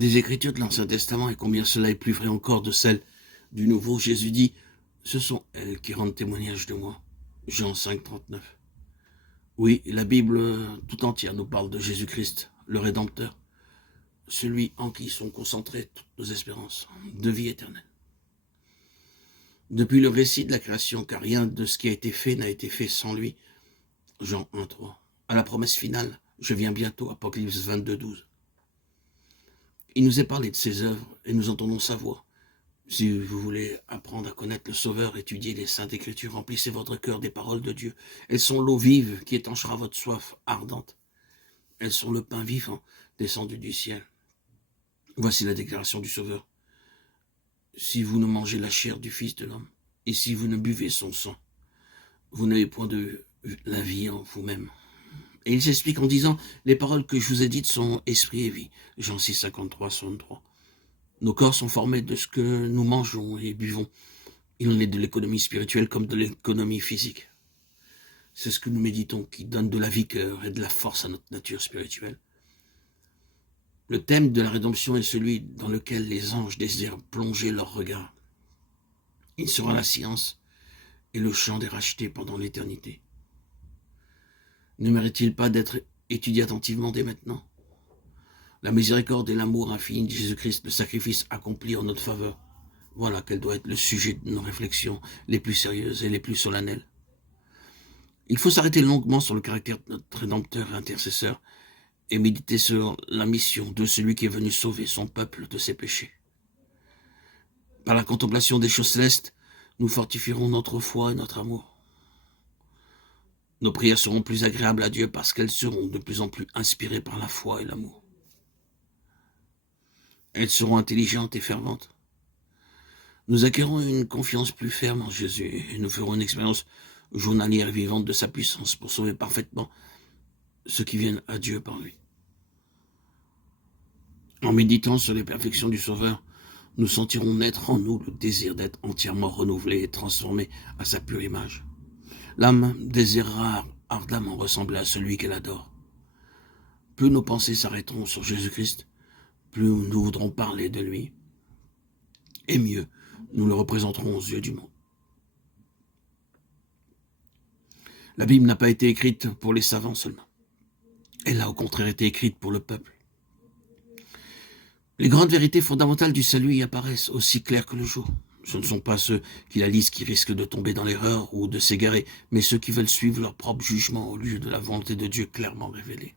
des Écritures de l'Ancien Testament, et combien cela est plus vrai encore de celles du Nouveau. Jésus dit, ce sont elles qui rendent témoignage de moi. Jean 5, 39. Oui, la Bible tout entière nous parle de Jésus-Christ, le Rédempteur, celui en qui sont concentrées toutes nos espérances de vie éternelle. Depuis le récit de la création, car rien de ce qui a été fait n'a été fait sans lui, Jean 1, 3. À la promesse finale, je viens bientôt, Apocalypse 22, 12. Il nous est parlé de ses œuvres et nous entendons sa voix. Si vous voulez apprendre à connaître le Sauveur, étudiez les Saintes Écritures, remplissez votre cœur des paroles de Dieu. Elles sont l'eau vive qui étanchera votre soif ardente. Elles sont le pain vivant descendu du ciel. Voici la déclaration du Sauveur. Si vous ne mangez la chair du Fils de l'homme, et si vous ne buvez son sang, vous n'avez point de la vie en vous-même. Et il s'explique en disant, les paroles que je vous ai dites sont esprit et vie. Jean 6, 53, 63. Nos corps sont formés de ce que nous mangeons et buvons. Il en est de l'économie spirituelle comme de l'économie physique. C'est ce que nous méditons qui donne de la vigueur et de la force à notre nature spirituelle. Le thème de la rédemption est celui dans lequel les anges désirent plonger leur regard. Il sera la science et le chant des rachetés pendant l'éternité. Ne mérite-t-il pas d'être étudié attentivement dès maintenant? La miséricorde et l'amour infini de Jésus-Christ, le sacrifice accompli en notre faveur. Voilà quel doit être le sujet de nos réflexions les plus sérieuses et les plus solennelles. Il faut s'arrêter longuement sur le caractère de notre Rédempteur et intercesseur et méditer sur la mission de celui qui est venu sauver son peuple de ses péchés. Par la contemplation des choses célestes, nous fortifierons notre foi et notre amour. Nos prières seront plus agréables à Dieu parce qu'elles seront de plus en plus inspirées par la foi et l'amour. Elles seront intelligentes et ferventes. Nous acquérons une confiance plus ferme en Jésus et nous ferons une expérience journalière et vivante de sa puissance pour sauver parfaitement ceux qui viennent à Dieu par lui. En méditant sur les perfections du Sauveur, nous sentirons naître en nous le désir d'être entièrement renouvelé et transformé à sa pure image. L'âme désirera ardemment ressembler à celui qu'elle adore. Plus nos pensées s'arrêteront sur Jésus-Christ, plus nous voudrons parler de lui, et mieux nous le représenterons aux yeux du monde. La Bible n'a pas été écrite pour les savants seulement. Elle a au contraire été écrite pour le peuple. Les grandes vérités fondamentales du salut y apparaissent aussi claires que le jour. Ce ne sont pas ceux qui la lisent qui risquent de tomber dans l'erreur ou de s'égarer, mais ceux qui veulent suivre leur propre jugement au lieu de la volonté de Dieu clairement révélée.